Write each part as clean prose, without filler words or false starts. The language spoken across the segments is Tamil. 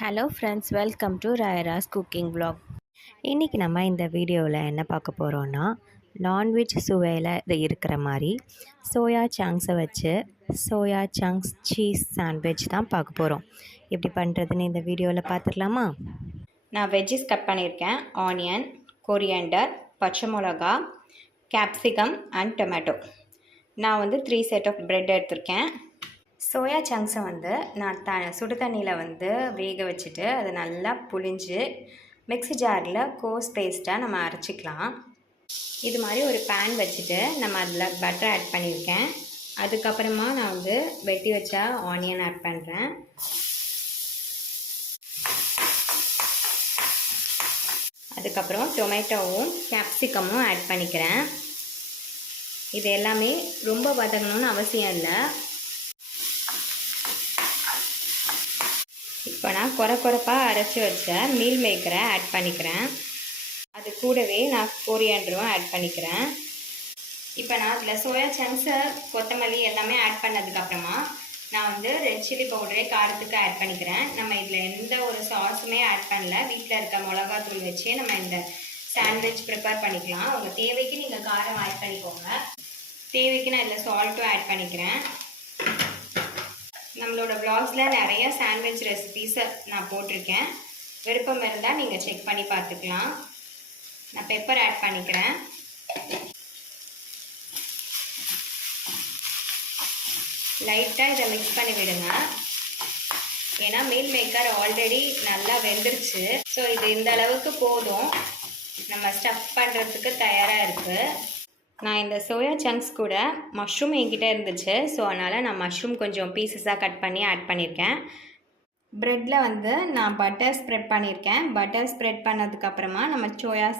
Hello friends, welcome to ராயராஸ் cooking vlog. இன்றைக்கி நம்ம இந்த வீடியோவில் என்ன பார்க்க போகிறோன்னா, நான்வெஜ் சுவையில் இது இருக்கிற மாதிரி சோயா சங்க்ஸை வச்சு சோயா சங்க்ஸ் சீஸ் சாண்ட்விச் தான் பார்க்க போகிறோம். எப்படி பண்ணுறதுன்னு இந்த வீடியோவில் பார்த்துடலாமா? நான் வெஜ்ஜஸ் கட் பண்ணியிருக்கேன். ஆனியன், கொரியண்டர், பச்சை மிளகா, கேப்சிகம் அண்ட் டொமேட்டோ. நான் 3 செட் ஆஃப் ப்ரெட் எடுத்திருக்கேன். சோயா சங்க்ஸை நான் சுடு தண்ணியில் வேக வச்சுட்டு அதை நல்லா புழிஞ்சு மிக்ஸி ஜாரில் கோஸ் பேஸ்ட்டாக நம்ம அரைச்சிக்கலாம். இது மாதிரி ஒரு பேன் வச்சுட்டு நம்ம அதில் பட்டர் ஆட் பண்ணியிருக்கேன். அதுக்கப்புறமா நான் வெட்டி வச்ச ஆனியன் ஆட் பண்ணுறேன். அதுக்கப்புறம் டொமேட்டோவும் கேப்சிகமும் ஆட் பண்ணிக்கிறேன். இது எல்லாமே ரொம்ப வதங்கணும்னு அவசியம் இல்லை. இப்போ நான் கொரப்பாக அரைச்சி வச்ச மீல் மேக்கரை ஆட் பண்ணிக்கிறேன். அது கூடவே நான் கொரியாண்டரும் ஆட் பண்ணிக்கிறேன். இப்போ நான் அதில் சோயா சங்க்ஸை, கொத்தமல்லி எல்லாமே ஆட் பண்ணதுக்கப்புறமா நான் ரெட் சில்லி பவுடரே காரத்துக்கு ஆட் பண்ணிக்கிறேன். நம்ம இதில் எந்த ஒரு சாஸுமே ஆட் பண்ணல. வீட்டில் இருக்க மிளகாத்தூள் வச்சே நம்ம இந்த சாண்ட்விச் ப்ரிப்பேர் பண்ணிக்கலாம். உங்கள் தேவைக்கு நீங்கள் காரம் ஆட் பண்ணிக்கோங்க. தேவைக்கு நான் இதில் சால்ட்டும் ஆட் பண்ணிக்கிறேன். நம்மளோட வ்ளாக்ஸில் நிறைய சாண்ட்விச் ரெசிபீஸை நான் போட்டிருக்கேன். விருப்பம் இருந்தால் நீங்கள் செக் பண்ணி பார்த்துக்கலாம். நான் பெப்பர் ஆட் பண்ணிக்கிறேன். லைட்டாக இதை மிக்ஸ் பண்ணி விடுங்க. ஏன்னா மீல் மேக்கர் ஆல்ரெடி நல்லா வெந்துருச்சு. ஸோ இது இந்த அளவுக்கு போதும். நம்ம ஸ்டஃப் பண்ணுறதுக்கு தயாராக இருக்குது. நான் இந்த சோயா சங்க்ஸ் கூட மஷ்ரூம் என்கிட்ட இருந்துச்சு. ஸோ அதனால் நான் மஷ்ரூம் கொஞ்சம் பீசஸாக கட் பண்ணி ஆட் பண்ணியிருக்கேன். ப்ரெட்டில் நான் பட்டர் ஸ்ப்ரெட் பண்ணியிருக்கேன். பட்டர் ஸ்ப்ரெட் பண்ணதுக்கப்புறமா நம்ம சோயா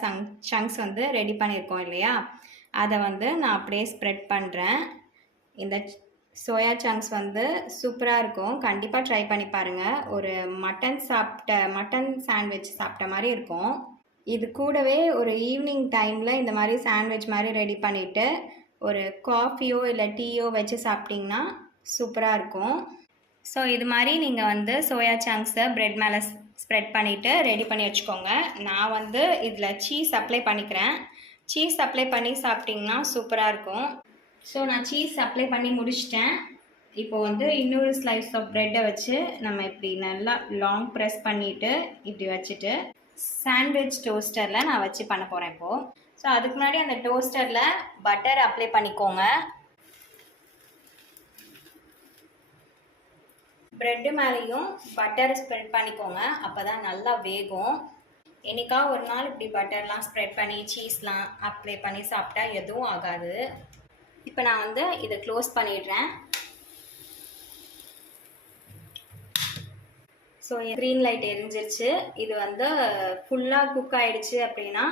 சங்க்ஸ் ரெடி பண்ணியிருக்கோம் இல்லையா, அதை நான் அப்படியே ஸ்ப்ரெட் பண்ணுறேன். இந்த சோயா சங்க்ஸ் சூப்பராக இருக்கும். கண்டிப்பாக ட்ரை பண்ணி பாருங்கள். ஒரு மட்டன் சாண்ட்விச் சாப்பிட்ட மாதிரி இருக்கும். இது கூடவே ஒரு ஈவினிங் டைமில் இந்த மாதிரி சாண்ட்விச் மாதிரி ரெடி பண்ணிவிட்டு ஒரு காஃபியோ இல்லை டீயோ வச்சு சாப்பிட்டிங்கன்னா சூப்பராக இருக்கும். ஸோ இது மாதிரி நீங்கள் சோயா சங்க்ஸை ப்ரெட் மேலே ஸ்ப்ரெட் பண்ணிவிட்டு ரெடி பண்ணி வச்சுக்கோங்க. நான் இதில் சீஸ் அப்ளை பண்ணிக்கிறேன். சீஸ் அப்ளை பண்ணி சாப்பிட்டிங்கன்னா சூப்பராக இருக்கும். ஸோ நான் சீஸ் அப்ளை பண்ணி முடிச்சிட்டேன். இப்போது இன்னொரு ஸ்லைஸ் ஆஃப் ப்ரெட்டை வச்சு நம்ம இப்படி நல்லா லாங் ப்ரெஸ் பண்ணிவிட்டு இப்படி வச்சுட்டு சாண்ட்விச் டோஸ்டரில் நான் வச்சு பண்ண போகிறேன் இப்போது. ஸோ அதுக்கு முன்னாடி அந்த டோஸ்டரில் பட்டர் அப்ளை பண்ணிக்கோங்க. ப்ரெட்டு மேலேயும் பட்டர் ஸ்ப்ரெட் பண்ணிக்கோங்க. அப்போ தான் நல்லா வேகும். என்னைக்கா ஒரு நாள் இப்படி பட்டர்லாம் ஸ்ப்ரெட் பண்ணி சீஸ்லாம் அப்ளை பண்ணி சாப்பிட்டா எதுவும் ஆகாது. இப்போ நான் இதை க்ளோஸ் பண்ணிடுறேன். ஸோ க்ரீன் லைட் எரிஞ்சிருச்சு. இது ஃபுல்லாக குக் ஆகிடுச்சு அப்படின்னா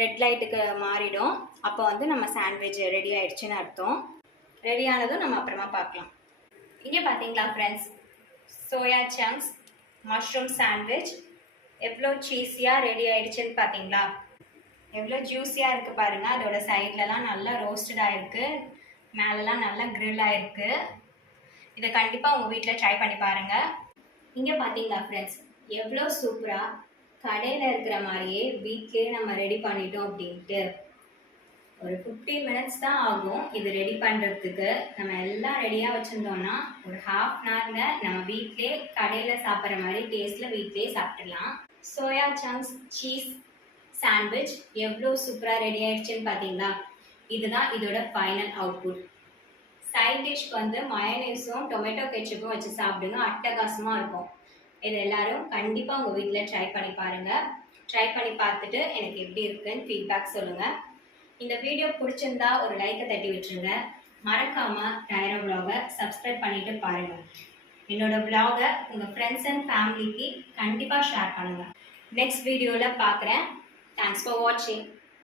ரெட் லைட்டுக்கு மாறிடும். அப்போ நம்ம சாண்ட்விச் ரெடி ஆகிடுச்சின்னு அர்த்தம். ரெடி ஆனதும் நம்ம அப்புறமா பார்க்கலாம். இங்கே பார்த்தீங்களா friends, soya chunks mushroom sandwich எவ்வளோ சீஸியாக ரெடி ஆகிடுச்சின்னு பார்த்தீங்களா? எவ்வளோ ஜூஸியாக இருக்குது பாருங்கள். அதோட சைட்லலாம் நல்லா ரோஸ்டட் ஆகிருக்கு, மேலெலாம் நல்லா க்ரில் ஆகிருக்கு. இதை கண்டிப்பாக உங்கள் வீட்டில் ட்ரை பண்ணி பாருங்கள். இங்கே பார்த்தீங்களா ஃப்ரெண்ட்ஸ், எவ்வளோ சூப்பராக கடையில் இருக்கிற மாதிரியே வீட்லேயே நம்ம ரெடி பண்ணிட்டோம் அப்படின்ட்டு. ஒரு 15 மினிட்ஸ் தான் ஆகும் இது ரெடி பண்ணுறதுக்கு. நம்ம எல்லாம் ரெடியாக வச்சுருந்தோம்னா ஒரு ½ ஹவரில் நம்ம வீட்டிலே கடையில் சாப்பிட்ற மாதிரி டேஸ்ட்டில் வீட்லேயே சாப்பிட்றலாம். சோயா சங்க்ஸ் சீஸ் சாண்ட்விச் எவ்வளோ சூப்பராக ரெடி ஆகிடுச்சின்னு பார்த்தீங்களா? இதுதான் இதோட ஃபைனல் அவுட்புட். சைட் டிஷ்க்கு மயோனைஸும் டொமேட்டோ கெச்சப்பும் வச்சு சாப்பிடுங்க, அட்டகாசமாக இருக்கும். இது எல்லோரும் கண்டிப்பாக உங்கள் வீட்டில் ட்ரை பண்ணி பாருங்கள். ட்ரை பண்ணி பார்த்துட்டு எனக்கு எப்படி இருக்குன்னு ஃபீட்பேக் சொல்லுங்கள். இந்த வீடியோ பிடிச்சிருந்தா ஒரு லைக்கை தட்டி விட்டுருங்க. மறக்காமல் ராயரா vlog-ஐ சப்ஸ்கிரைப் பண்ணிவிட்டு பாருங்கள். என்னோடய vlog-ஐ உங்கள் ஃப்ரெண்ட்ஸ் அண்ட் ஃபேமிலிக்கு கண்டிப்பாக ஷேர் பண்ணுங்கள். நெக்ஸ்ட் வீடியோவில் பார்க்குறேன். தேங்க்ஸ் ஃபார் வாட்சிங்.